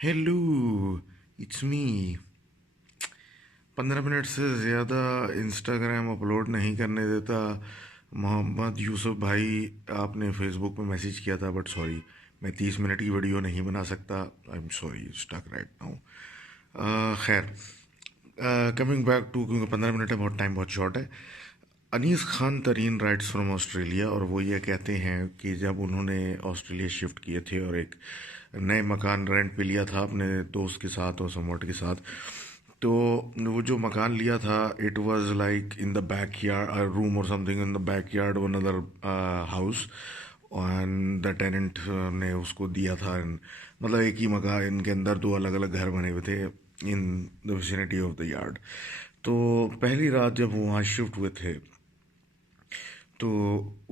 Hello, it's me. 15 minute से ज़्यादा Instagram upload नहीं करने देता मोहम्मद यूसुफ भाई। आपने फेसबुक पे मैसेज किया था, बट सॉरी, मैं 30 मिनट की वीडियो नहीं बना सकता। I am sorry, stuck right now. खैर, कमिंग बैक टू, क्योंकि 15 मिनट है, बहुत टाइम बहुत शॉर्ट है। Anees Khan Tareen rights from Australia, और वो ये कहते हैं कि जब उन्होंने ऑस्ट्रेलिया शिफ्ट किए थे और एक नए मकान रेंट पे लिया था अपने दोस्त के साथ और समवॉट के साथ, तो वो जो मकान लिया था, it was like in the backyard room और something in the backyard one other house, and the tenant ने उसको दिया था। मतलब एक ही मकान, इनके अंदर दो अलग अलग घर बने हुए थे in the vicinity of the yard. तो पहली रात जब वो वहाँ शिफ्ट हुए थे, तो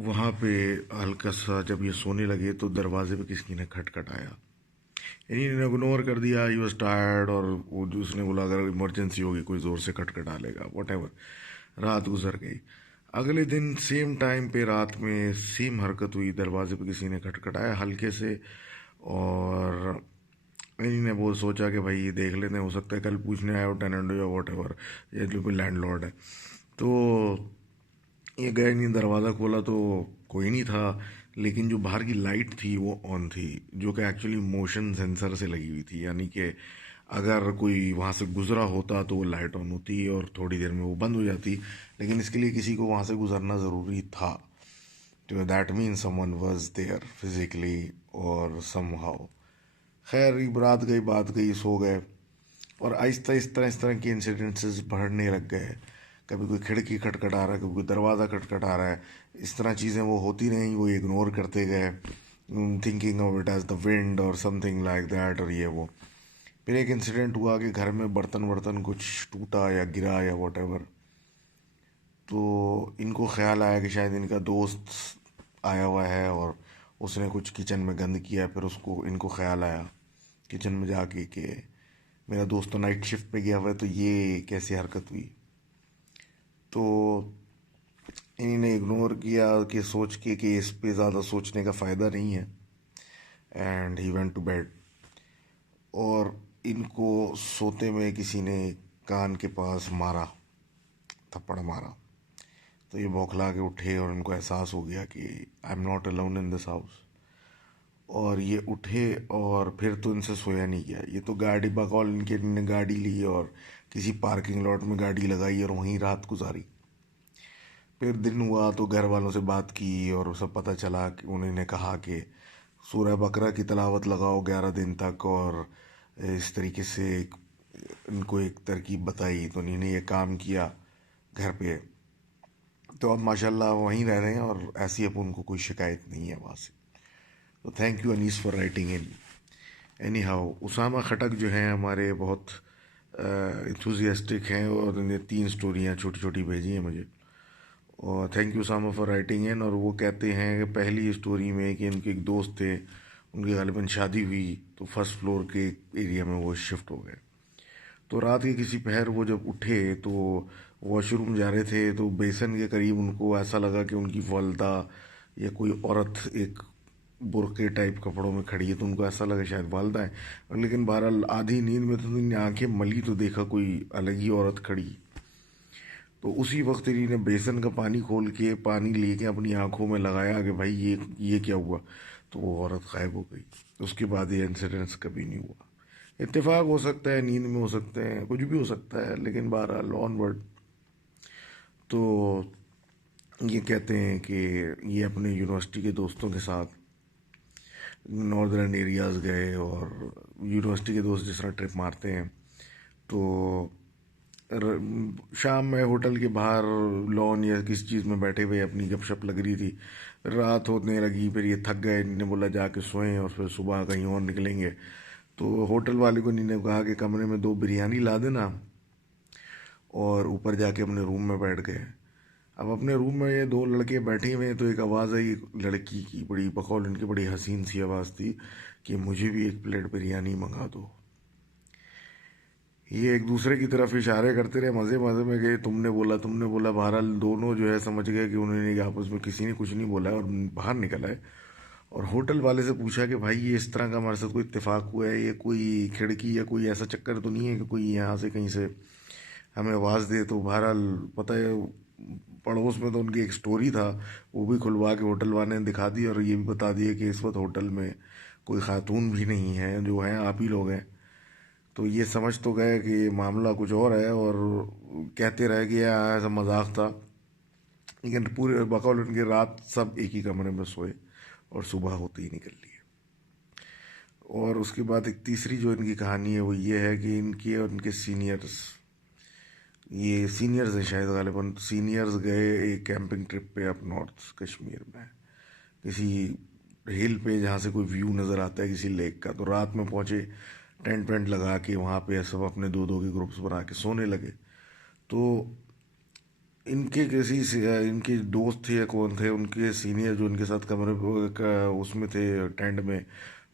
वहाँ पे हल्का सा जब ये सोने लगे तो दरवाजे पे किसी ने खटखटाया। इन्हीं ने इग्नोर कर दिया, ही वॉज टायर्ड, और वो उसने बोला अगर इमरजेंसी होगी कोई ज़ोर से खटखटा लेगा, वट एवर। रात गुजर गई। अगले दिन सेम टाइम पे रात में सेम हरकत हुई, दरवाजे पे किसी ने खटखटाया हल्के से। और इन्हीं ने वो सोचा कि भाई ये देख लेते हैं, हो सकता है कल पूछने आया हो टेनेंट या वट एवर, ये जो कोई लैंडलॉर्ड है। तो ये गए, नहीं दरवाज़ा खोला तो कोई नहीं था। लेकिन जो बाहर की लाइट थी वो ऑन थी, जो कि एक्चुअली मोशन सेंसर से लगी हुई थी, यानी कि अगर कोई वहाँ से गुजरा होता तो वो लाइट ऑन होती और थोड़ी देर में वो बंद हो जाती। लेकिन इसके लिए किसी को वहाँ से गुजरना ज़रूरी था, तो that mean someone was there physically और समहाउ। खैर, ये रात गई, बात गई, सो गए। और आहिस्ता इस तरह के इंसिडेंसेस बढ़ने लग गए। कभी कोई खिड़की खटखटा रहा है, कभी कोई दरवाज़ा खटखटा रहा है। इस तरह चीज़ें वो होती रहीं, वो इग्नोर करते गए, thinking of it as the wind और समथिंग लाइक दैट, और ये वो। फिर एक इंसिडेंट हुआ कि घर में बर्तन वर्तन कुछ टूटा या गिरा या वट एवर। तो इनको ख्याल आया कि शायद इनका दोस्त आया हुआ है और उसने कुछ किचन में गंद किया है। फिर उसको इनको ख्याल आया किचन में जाके कि मेरा दोस्त तो नाइट शिफ्ट पे गया हुआ है, तो ये कैसी हरकत हुई। तो इन्होंने इग्नोर किया कि सोच के कि इस पे ज़्यादा सोचने का फ़ायदा नहीं है, and he went to bed. और इनको सोते में किसी ने कान के पास मारा, थप्पड़ मारा। तो ये बौखला के उठे और इनको एहसास हो गया कि I am not alone in this house. और ये उठे और फिर तो इनसे सोया नहीं गया। ये तो गाड़ी बकौल इनके, इनने गाड़ी ली और किसी पार्किंग लॉट में गाड़ी लगाई और वहीं रात गुजारी। फिर दिन हुआ तो घर वालों से बात की और सब पता चला कि उन्होंने कहा कि सूरह बकरा की तिलावत लगाओ 11 दिन तक, और इस तरीके से इनको एक तरकीब बताई, तो इन्होंने ये काम किया घर पे। तो अब माशाल्लाह वहीं रह रहे हैं और ऐसी अब उनको कोई शिकायत नहीं है वहाँ से। तो thank you Anees for writing in. Anyhow, Usama Khattak जो हैं हमारे, बहुत इंथुजियास्टिक हैं और इन्हें 3 स्टोरियाँ छोटी छोटी भेजी हैं मुझे। और thank you Usama for writing in. और वो कहते हैं कि पहली स्टोरी में कि उनके एक दोस्त थे, उनकी गालिबन शादी हुई, तो फर्स्ट फ्लोर के एरिया में वो शिफ्ट हो गए। तो रात के किसी पहर वो जब उठे तो वॉशरूम जा रहे थे, तो बेसन के करीब उनको ऐसा लगा कि उनकी वालदा या कोई औरत एक बुरके टाइप कपड़ों में खड़ी है। तो उनको ऐसा लगा शायद वालदा है, और लेकिन बहरहाल आधी नींद में तो उन्होंने आंखें मली तो देखा कोई अलग ही औरत खड़ी। तो उसी वक्त इन्हीं ने बेसन का पानी खोल के पानी लेके अपनी आंखों में लगाया कि भाई ये क्या हुआ। तो वो औरत गायब हो गई। उसके बाद ये इंसिडेंस कभी नहीं हुआ। इत्तेफाक हो सकता है, नींद में हो सकते हैं, कुछ भी हो सकता है, लेकिन बहरहाल ऑनवर्ड। तो ये कहते हैं कि ये अपने यूनिवर्सिटी के दोस्तों के साथ नॉर्दर्न एरियाज़ गए, और यूनिवर्सिटी के दोस्त जिस तरह ट्रिप मारते हैं, तो शाम में होटल के बाहर लॉन या किसी चीज़ में बैठे हुए अपनी गपशप लग रही थी। रात होने लगी, फिर ये थक गए, इन्होंने बोला जाके सोएं और फिर सुबह कहीं और निकलेंगे। तो होटल वाले को इन्होंने कहा कि कमरे में 2 बिरयानी ला देना, और ऊपर जाके अपने रूम में बैठ गए। अब अपने रूम में ये 2 लड़के बैठे हुए हैं, तो एक आवाज़ आई लड़की की, बड़ी बकौल इनकी बड़ी हसीन सी आवाज़ थी कि मुझे भी एक प्लेट बिरयानी मंगा दो। ये एक दूसरे की तरफ इशारे करते रहे, मज़े मज़े में गए, तुमने बोला। बहरहाल दोनों जो है समझ गए कि उन्होंने आपस में किसी ने कुछ नहीं बोला है और बाहर निकल आए। और होटल वाले से पूछा कि भाई ये इस तरह का हमारे साथ कोई इत्तेफाक हुआ है, ये कोई खिड़की या कोई ऐसा चक्कर तो नहीं है कि कोई यहाँ से कहीं से हमें आवाज़ दे। तो बहरहाल पता है पड़ोस में तो उनकी एक स्टोरी था, वो भी खुलवा के होटल वाले ने दिखा दी और ये भी बता दिया कि इस वक्त होटल में कोई खातून भी नहीं है, जो हैं आप ही लोग हैं। तो ये समझ तो गए कि ये मामला कुछ और है, और कहते रह गए ऐसा मजाक था। लेकिन पूरे बकौल उनकी रात सब एक ही कमरे में सोए और सुबह होते ही निकल लिए। और उसके बाद एक तीसरी जो इनकी कहानी है वो ये है कि इनके और इनके सीनियर्स, ये सीनियर्स हैं शायद, गालिबन सीनियर्स गए एक कैंपिंग ट्रिप पे अप नॉर्थ कश्मीर में, किसी हिल पे जहाँ से कोई व्यू नज़र आता है किसी लेक का। तो रात में पहुँचे, टेंट वेंट लगा के वहाँ पे सब अपने दो दो के ग्रुप्स बना के सोने लगे। तो इनके किसी इनके दोस्त थे या कौन थे, उनके सीनियर जो इनके साथ कमरे उसमें थे टेंट में,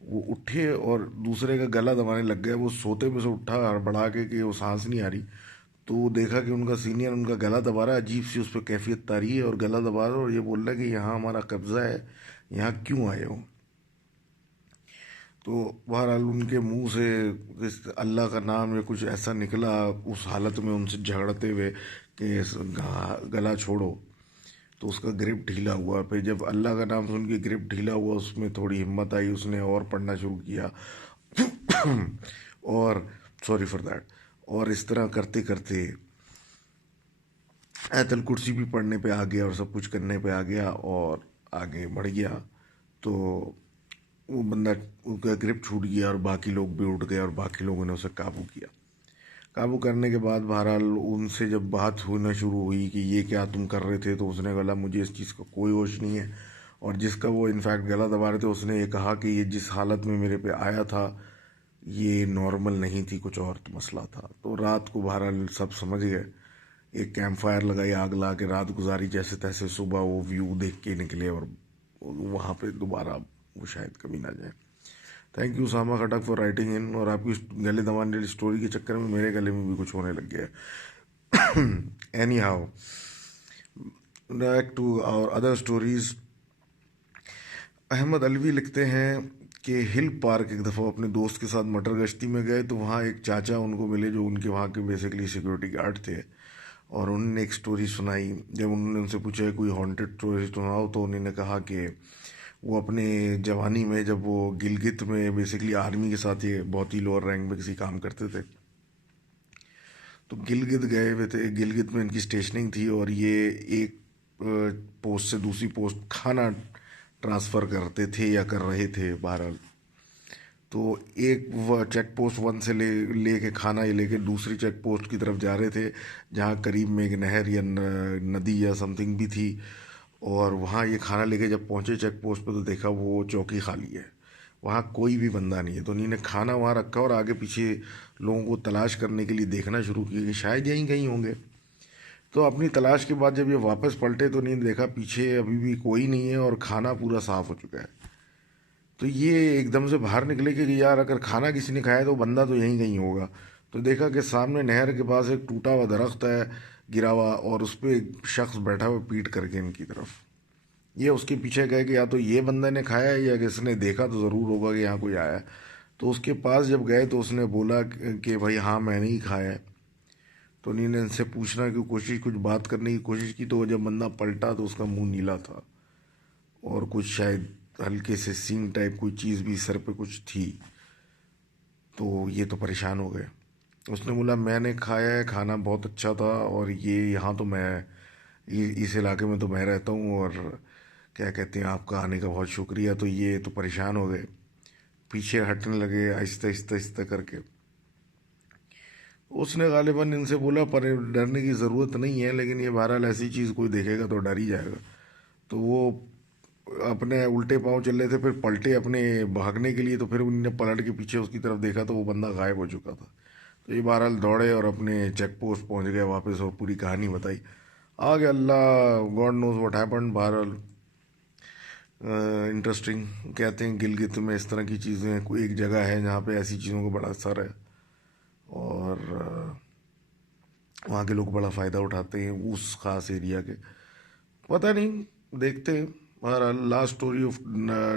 वो उठे और दूसरे का गला दबाने लग गए। वो सोते में से उठा हड़बड़ा के कि वो सांस नहीं आ रही। तो वो देखा कि उनका सीनियर उनका गला दबा रहा है, अजीब सी उस पर कैफियत तारी है और गला दबा रहा है, और ये बोल रहा है कि यहाँ हमारा कब्जा है, यहाँ क्यों आए हो। तो बहरहाल उनके मुंह से अल्लाह का नाम या कुछ ऐसा निकला उस हालत में उनसे झगड़ते हुए कि गला छोड़ो। तो उसका ग्रिप ढीला हुआ। फिर जब अल्लाह का नाम सुन के ग्रिप ढीला हुआ, उसमें थोड़ी हिम्मत आई, उसने और पढ़ना शुरू किया। और सॉरी फॉर दैट। और इस तरह करते करते आयतल कुर्सी भी पढ़ने पे आ गया और सब कुछ करने पे आ गया और आगे बढ़ गया। तो वो बंदा, उसका ग्रिप छूट गया और बाकी लोग भी उठ गए और बाकी लोगों ने उसे काबू किया। काबू करने के बाद बहरहाल उनसे जब बात होना शुरू हुई कि ये क्या तुम कर रहे थे, तो उसने बोला मुझे इस चीज़ का कोई होश नहीं है। और जिसका वो इनफैक्ट गला दबा रहे थे, उसने ये कहा कि ये जिस हालत में मेरे पे आया था ये नॉर्मल नहीं थी, कुछ और तो मसला था। तो रात को बहरहाल सब समझ गए, एक कैंप फायर लगाई, आग ला के रात गुजारी जैसे तैसे। सुबह वो व्यू देख के निकले और वहाँ पे दोबारा वो शायद कभी ना जाए। Thank you Sama Khattak for writing in. और आपकी गले दबाने वाली स्टोरी के चक्कर में मेरे गले में भी कुछ होने लग गया। Anyhow, back to our other stories. Ahmed Alvi लिखते हैं कि हिल पार्क एक दफ़ा अपने दोस्त के साथ मटर गश्ती में गए, तो वहाँ एक चाचा उनको मिले जो उनके वहाँ के बेसिकली सिक्योरिटी गार्ड थे। और उन्होंने एक स्टोरी सुनाई। जब उन्होंने उनसे पूछा कोई हॉन्टेड स्टोरी सुनाओ, तो उन्होंने कहा कि वो अपने जवानी में जब वो गिलगित में बेसिकली आर्मी के साथ, ये बहुत ही लोअर रैंक में किसी काम करते थे, तो गिलगित गए हुए थे। गिलगित में इनकी स्टेशनिंग थी और ये एक पोस्ट से दूसरी पोस्ट खाना ट्रांसफ़र करते थे या कर रहे थे बहरहाल। तो एक चेक पोस्ट वन से ले के खाना ये लेके दूसरी चेक पोस्ट की तरफ जा रहे थे, जहाँ करीब में एक नहर या नदी या समथिंग भी थी। और वहाँ ये खाना लेके जब पहुँचे चेक पोस्ट पे, तो देखा वो चौकी खाली है, वहाँ कोई भी बंदा नहीं है। तो उन्होंने खाना वहाँ रखा और आगे पीछे लोगों को तलाश करने के लिए देखना शुरू किया कि शायद यहीं कहीं होंगे। तो अपनी तलाश के बाद जब ये वापस पलटे, तो नहीं देखा पीछे अभी भी कोई नहीं है और खाना पूरा साफ़ हो चुका है। तो ये एकदम से बाहर निकले कि यार अगर खाना किसी ने खाया तो बंदा तो यहीं कहीं होगा। तो देखा कि सामने नहर के पास एक टूटा हुआ दरख्त है गिरा हुआ, और उस पर एक शख्स बैठा हुआ पीट करके इनकी तरफ। ये उसके पीछे गए कि या तो ये बंदे ने खाया है या किसने देखा तो ज़रूर होगा कि यहाँ कोई आया है। तो उसके पास जब गए तो उसने बोला कि भाई हाँ मैंने ही खाया है। तो उन्हीं ने इनसे पूछना की कोशिश, कुछ बात करने की कोशिश की, तो जब बंदा पलटा तो उसका मुंह नीला था और कुछ शायद हल्के से सींग टाइप कोई चीज़ भी सर पे कुछ थी। तो ये तो परेशान हो गए। उसने बोला मैंने खाया है, खाना बहुत अच्छा था, और ये यहाँ तो मैं इस इलाके में तो मैं रहता हूँ, और क्या कहते हैं आपका आने का बहुत शुक्रिया। तो ये तो परेशान हो गए, पीछे हटने लगे आहिस्ता आहिस्ता आहिस्ता करके। उसने गालिबन इनसे बोला पर डरने की ज़रूरत नहीं है, लेकिन ये बहरहाल ऐसी चीज़ कोई देखेगा तो डर ही जाएगा। तो वो अपने उल्टे पाँव चल रहे थे, फिर पलटे अपने भागने के लिए, तो फिर उन्होंने पलट के पीछे उसकी तरफ देखा तो वो बंदा गायब हो चुका था। तो ये बहरहाल दौड़े और अपने चेक पोस्ट पहुँच गए वापस और पूरी कहानी बताई। आगे अल्लाह गॉड नोज व्हाट हैपेंड। बहरहाल इंटरेस्टिंग। कहते हैं गिलगित में इस तरह की चीज़ें, कोई एक जगह है जहाँ पे ऐसी चीज़ों का बड़ा असर है, और वहाँ के लोग बड़ा फ़ायदा उठाते हैं उस ख़ास एरिया के। पता नहीं, देखते हैं Our last story of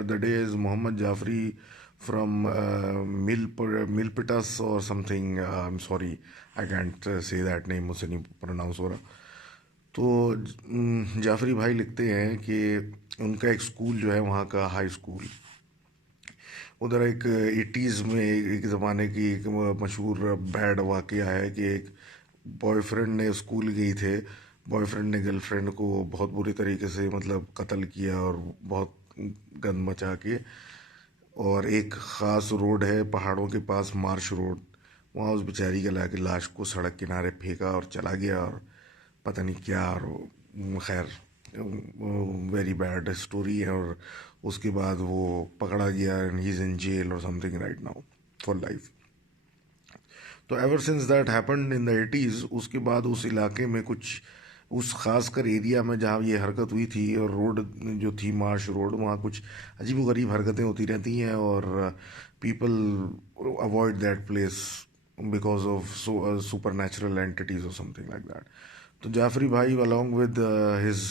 the day is Muhammad Jafri from Milpitas or something. I'm sorry, I can't say that name, मुझसे नहीं pronounce हो रहा. तो जाफरी भाई लिखते हैं कि उनका एक स्कूल जो है वहाँ का हाई स्कूल, उधर एक 80s में एक ज़माने की एक मशहूर बैड वाक़या है कि एक बॉयफ्रेंड ने स्कूल गई थे, बॉयफ्रेंड ने गर्लफ्रेंड को बहुत बुरी तरीके से मतलब कत्ल किया और बहुत गंद मचा के, और एक ख़ास रोड है पहाड़ों के पास, मार्श रोड, वहाँ उस बेचारी के लाके लाश को सड़क किनारे फेंका और चला गया, और पता नहीं क्या, और खैर वेरी बैड स्टोरी है। और उसके बाद वो पकड़ा गया and he is in jail और something right now for life. तो ever since that happened in the 80s, उसके बाद उस इलाके में कुछ, उस खासकर एरिया में जहाँ ये हरकत हुई थी और रोड जो थी मार्श रोड, वहाँ कुछ अजीब गरीब हरकतें होती रहती हैं और people avoid that place because of super natural entities और समथिंग लाइक दैट। तो जाफरी भाई along with his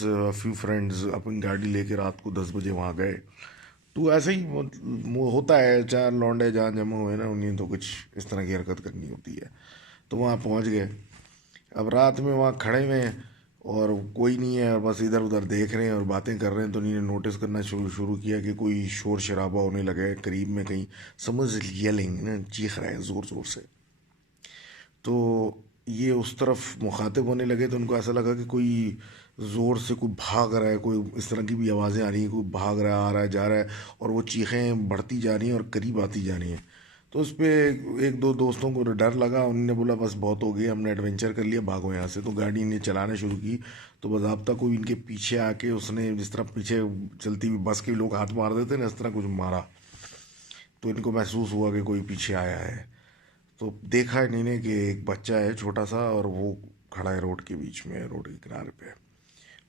few friends अपनी गाड़ी लेके रात को 10 बजे वहाँ गए। तो ऐसे ही वो होता है, चार लौंडे जहाँ जमा हुए ना, उन्हें तो कुछ इस तरह की हरकत करनी होती है। तो वहाँ पहुँच गए, अब रात में वहाँ खड़े हुए हैं और कोई नहीं है और बस इधर उधर देख रहे हैं और बातें कर रहे हैं। तो उन्होंने नोटिस करना शुरू शुरू किया कि कोई शोर शराबा होने लगा है करीब में, कहीं समझ येलिंग ना, चीख रहे हैं ज़ोर ज़ोर से। तो ये उस तरफ मुखातिब होने लगे तो उनको ऐसा लगा कि कोई ज़ोर से कोई भाग रहा है, कोई इस तरह की भी आवाज़ें आ रही हैं, कोई भाग रहा है, आ रहा है, जा रहा है, और वो चीखें बढ़ती जा रही हैं और करीब आती जा रही हैं। तो उस पर एक दो दोस्तों को डर लगा, उन्होंने बोला बस बहुत हो गया, हमने एडवेंचर कर लिया, भागो यहाँ से। तो गाड़ी ने चलाना शुरू की। तो बाज़ाब्ता कोई इनके पीछे आके उसने, जिस तरह पीछे चलती हुई बस के लोग हाथ मार देते ना, इस तरह कुछ मारा। तो इनको महसूस हुआ कि कोई पीछे आया है। तो देखा इन्होंने कि एक बच्चा है छोटा सा और वो खड़ा है रोड के बीच में, रोड के किनारे पे।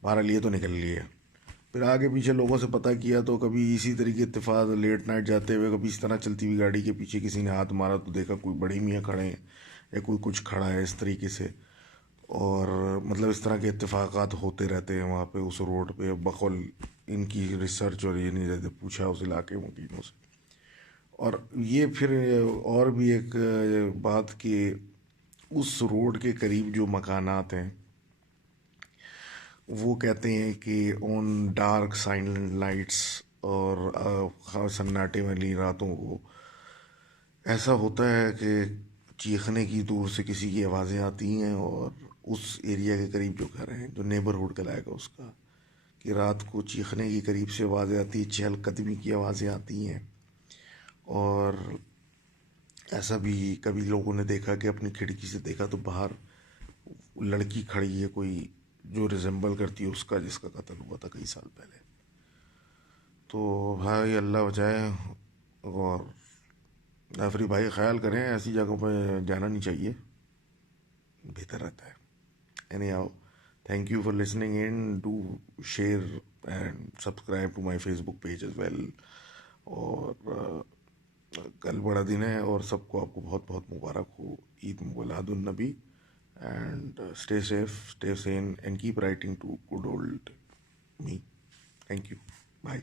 मारा लिए तो निकल लिए। फिर आगे पीछे लोगों से पता किया तो कभी इसी तरीके इत्तेफाक लेट नाइट जाते हुए कभी इस तरह चलती हुई गाड़ी के पीछे किसी ने हाथ मारा तो देखा कोई बड़े मियाँ खड़े हैं या कोई कुछ खड़ा है इस तरीके से। और मतलब इस तरह के इत्तेफाकात होते रहते हैं वहाँ पे उस रोड पे, बकौल इनकी रिसर्च और ये नहीं रहते, पूछा उस इलाके में तीनों से। और ये फिर और भी एक बात कि उस रोड के करीब जो मकानात हैं, वो कहते हैं कि ऑन डार्क साइलेंट नाइट्स और सन्नाटे वाली रातों को ऐसा होता है कि चीखने की दूर से किसी की आवाज़ें आती हैं, और उस एरिया के करीब जो घर हैं, जो नेबरहुड कहलाएगा उसका, कि रात को चीखने की करीब से आवाज़ें आती हैं, चहलकदमी की आवाज़ें आती हैं। और ऐसा भी कभी लोगों ने देखा कि अपनी खिड़की से देखा तो बाहर लड़की खड़ी है कोई, जो रिजेंबल करती है उसका जिसका कत्ल हुआ था कई साल पहले। तो भाई अल्लाह बचाए, और आफरी भाई ख्याल करें, ऐसी जगहों पर जाना नहीं चाहिए, बेहतर रहता है। Anyhow, thank you for listening in, do share and subscribe to my Facebook page as well. और कल बड़ा दिन है और सबको, आपको बहुत बहुत मुबारक हो, ईद मिलादुन नबी। And stay safe, stay sane, and keep writing to good old me. Thank you. Bye.